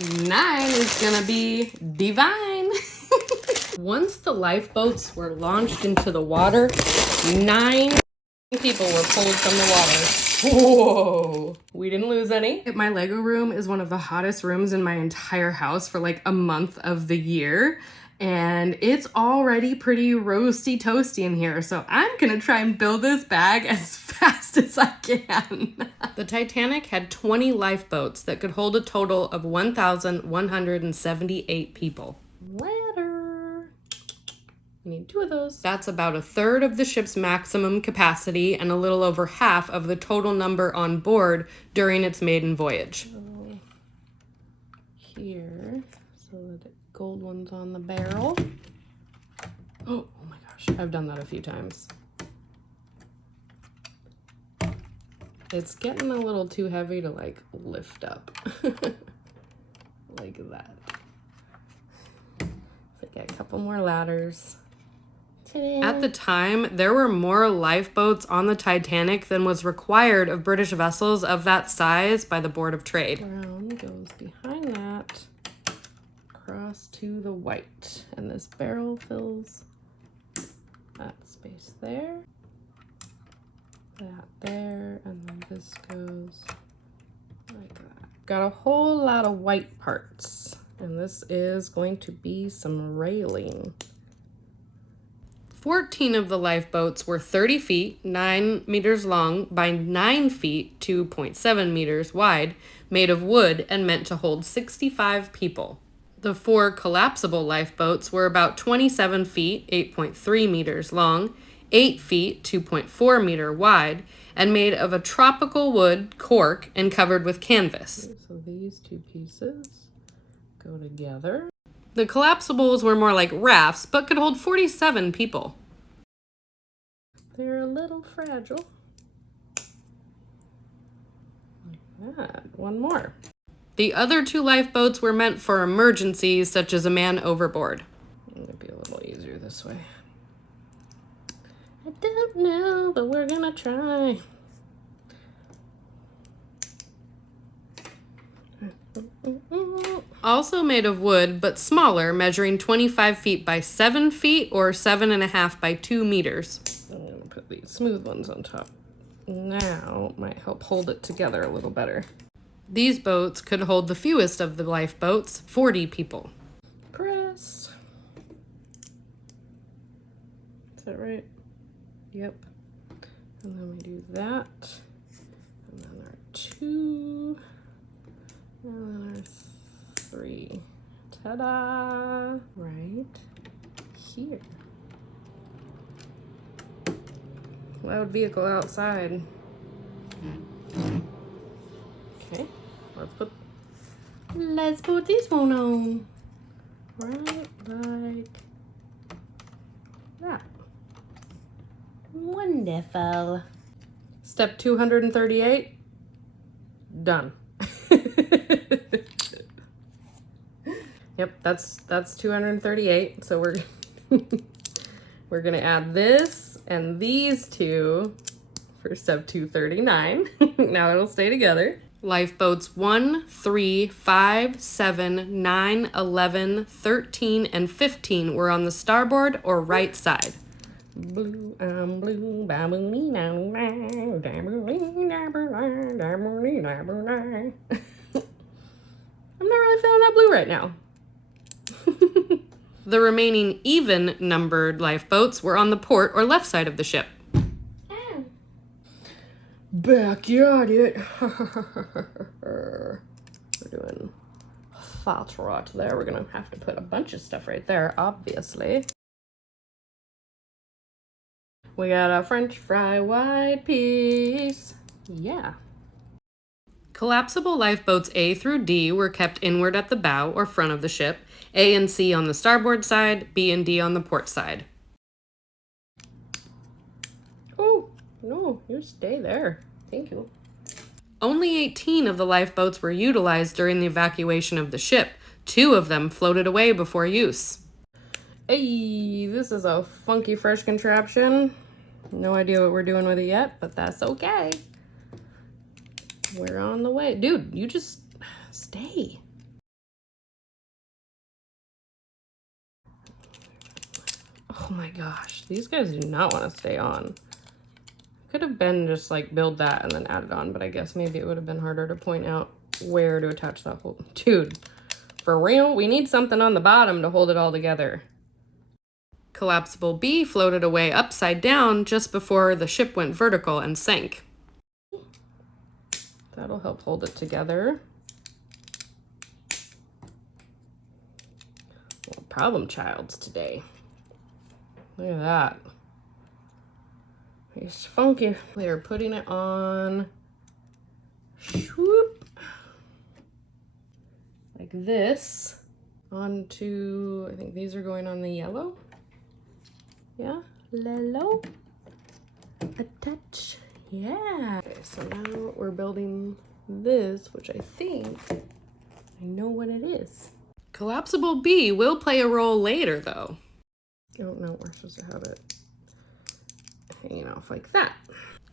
9 is gonna be divine. Once the lifeboats were launched into the water, 9 people were pulled from the water. Whoa, we didn't lose any. My Lego room is one of the hottest rooms in my entire house for like a month of the year. And it's already pretty roasty toasty in here. So I'm gonna try and build this bag as fast as I can. The Titanic had 20 lifeboats that could hold a total of 1,178 people. Ladder. We need 2 of those. That's about a third of the ship's maximum capacity and a little over half of the total number on board during its maiden voyage. Here, so that the gold one's on the barrel. Oh my gosh, I've done that a few times. It's getting a little too heavy to like lift up. Like that. So get a couple more ladders. Ta-da. At the time, there were more lifeboats on the Titanic than was required of British vessels of that size by the Board of Trade. Brown goes behind that, across to the white, and this barrel fills that space there, that there, and then this goes like that. Got a whole lot of white parts, and this is going to be some railing. 14 of the lifeboats were 30 feet, 9 meters long by 9 feet, 2.7 meters wide, made of wood and meant to hold 65 people. The 4 collapsible lifeboats were about 27 feet, 8.3 meters long, 8 feet, 2.4 meter wide, and made of a tropical wood cork and covered with canvas. So these 2 pieces go together. The collapsibles were more like rafts, but could hold 47 people. They're a little fragile. Like that. One more. The other 2 lifeboats were meant for emergencies, such as a man overboard. It might be a little easier this way. I don't know, but we're gonna try. Also made of wood, but smaller, measuring 25 feet by 7 feet or 7.5 by 2 meters. I'm gonna put these smooth ones on top. Now might help hold it together a little better. These boats could hold the fewest of the lifeboats, 40 people. Press. Is that right? Yep. And then we do that. And then our 2. And then our 3. Ta-da! Right here. Loud vehicle outside. Okay, let's put this one on. Right like that. Wonderful. Step 238. Done. Yep, that's 238. So we're gonna add this and these 2 for step 239. Now it'll stay together. Lifeboats 1, 3, 5, 7, 9, 11, 13, and 15 were on the starboard or right side. Blue, I'm blue, I'm not really feeling that blue right now. The remaining even-numbered lifeboats were on the port or left side of the ship. Back at it. We're doing fat right there. We're gonna have to put a bunch of stuff right there, obviously. We got a French fry wide piece. Yeah. Collapsible lifeboats A through D were kept inward at the bow or front of the ship, A and C on the starboard side, B and D on the port side. Oh, no, you stay there. Thank you. Only 18 of the lifeboats were utilized during the evacuation of the ship. 2 of them floated away before use. Hey, this is a funky fresh contraption. No idea what we're doing with it yet, but that's okay. We're on the way. Dude, you just stay. Oh my gosh, these guys do not want to stay on. Could have been just like build that and then add it on, but I guess maybe it would have been harder to point out where to attach that whole. Dude, for real, we need something on the bottom to hold it all together. Collapsible B floated away upside down just before the ship went vertical and sank. That'll help hold it together. Well, problem childs today. Look at that. It's funky. They're putting it on. Swoop. Like this. Onto, I think these are going on the yellow. Yeah, yellow. Attach. Yeah. Okay, so now we're building this, which I think I know what it is. Collapsible B will play a role later, though. I don't know, we're supposed to have it hanging off like that.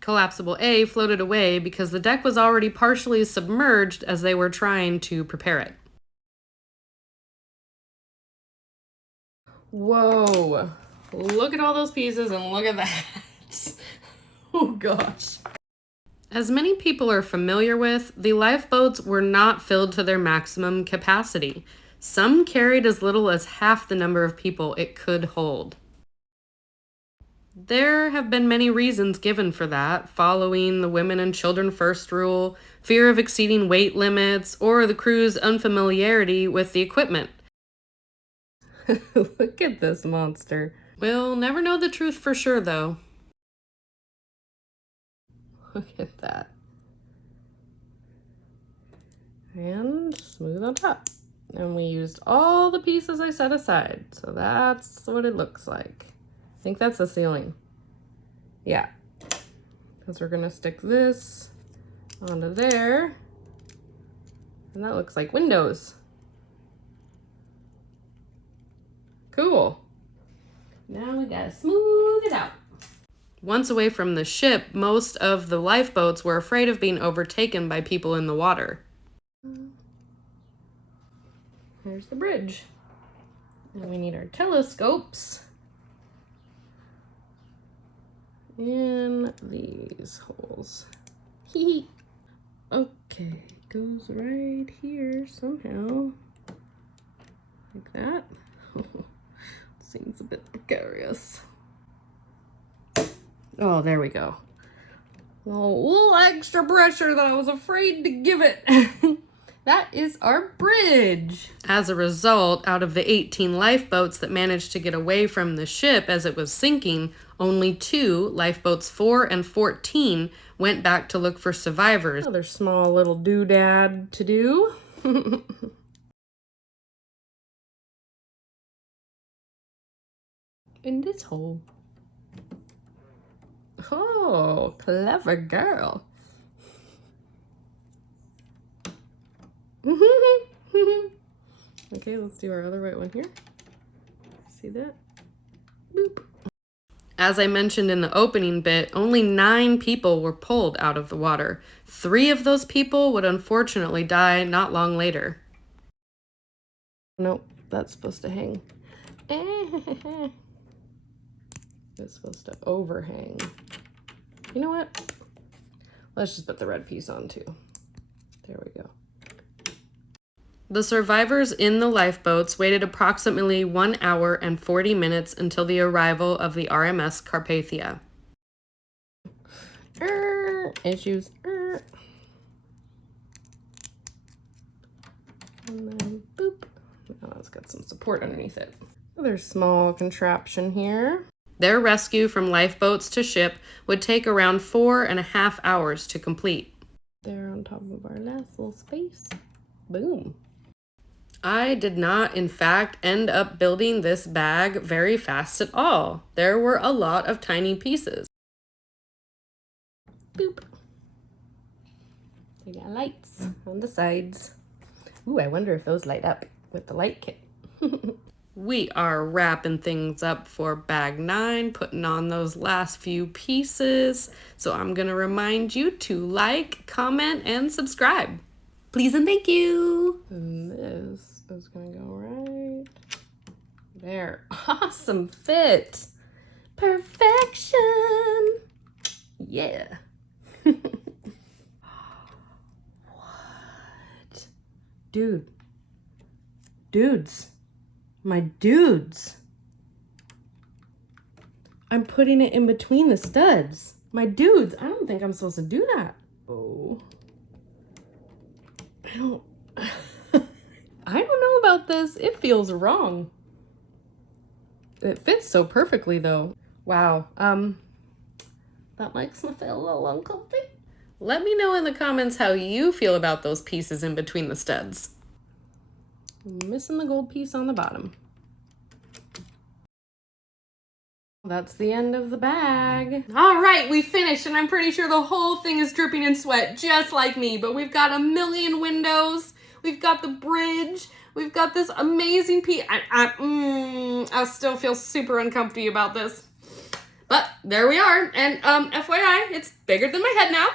Collapsible A floated away because the deck was already partially submerged as they were trying to prepare it. Whoa, look at all those pieces and look at that. Oh gosh. As many people are familiar with, the lifeboats were not filled to their maximum capacity. Some carried as little as half the number of people it could hold. There have been many reasons given for that, following the women and children first rule, fear of exceeding weight limits, or the crew's unfamiliarity with the equipment. Look at this monster. We'll never know the truth for sure, though. Look at that. And smooth on top. And we used all the pieces I set aside. So that's what it looks like. I think that's the ceiling. Yeah. Because we're gonna stick this onto there. And that looks like windows. Cool. Now we gotta smooth it out. Once away from the ship, most of the lifeboats were afraid of being overtaken by people in the water. Here's the bridge. And we need our telescopes in these holes. Hee. Okay, goes right here somehow. Like that. Seems a bit precarious. Oh, there we go. A little extra pressure that I was afraid to give it. That is our bridge. As a result, out of the 18 lifeboats that managed to get away from the ship as it was sinking, only 2, lifeboats 4 and 14, went back to look for survivors. Another small little doodad to do. In this hole. Oh, clever girl. Okay, let's do our other right one here. See that? Boop. As I mentioned in the opening bit, only 9 people were pulled out of the water. 3 of those people would unfortunately die not long later. Nope, that's supposed to hang. It's supposed to overhang. You know what? Let's just put the red piece on too. There we go. The survivors in the lifeboats waited approximately 1 hour and 40 minutes until the arrival of the RMS Carpathia. Issues. And then boop. Now it's got some support underneath it. Another small contraption here. Their rescue from lifeboats to ship would take around 4.5 hours to complete. There on top of our last little space. Boom. I did not, in fact, end up building this bag very fast at all. There were a lot of tiny pieces. Boop. We got lights on the sides. Ooh, I wonder if those light up with the light kit. We are wrapping things up for bag 9, putting on those last few pieces. So I'm going to remind you to like, comment, and subscribe. Please and thank you. And this is going to go right There. Awesome fit. Perfection. Yeah. What? Dude. Dudes. My dudes. I'm putting it in between the studs. My dudes. I don't think I'm supposed to do that. Oh. I don't know about this. It feels wrong. It fits so perfectly though. Wow. That makes me feel a little uncomfy. Let me know in the comments how you feel about those pieces in between the studs. Missing the gold piece on the bottom. That's the end of the bag. All right, we finished, and I'm pretty sure the whole thing is dripping in sweat, just like me, but we've got a million windows. We've got the bridge. We've got this amazing piece. I still feel super uncomfy about this. But there we are, and FYI, it's bigger than my head now.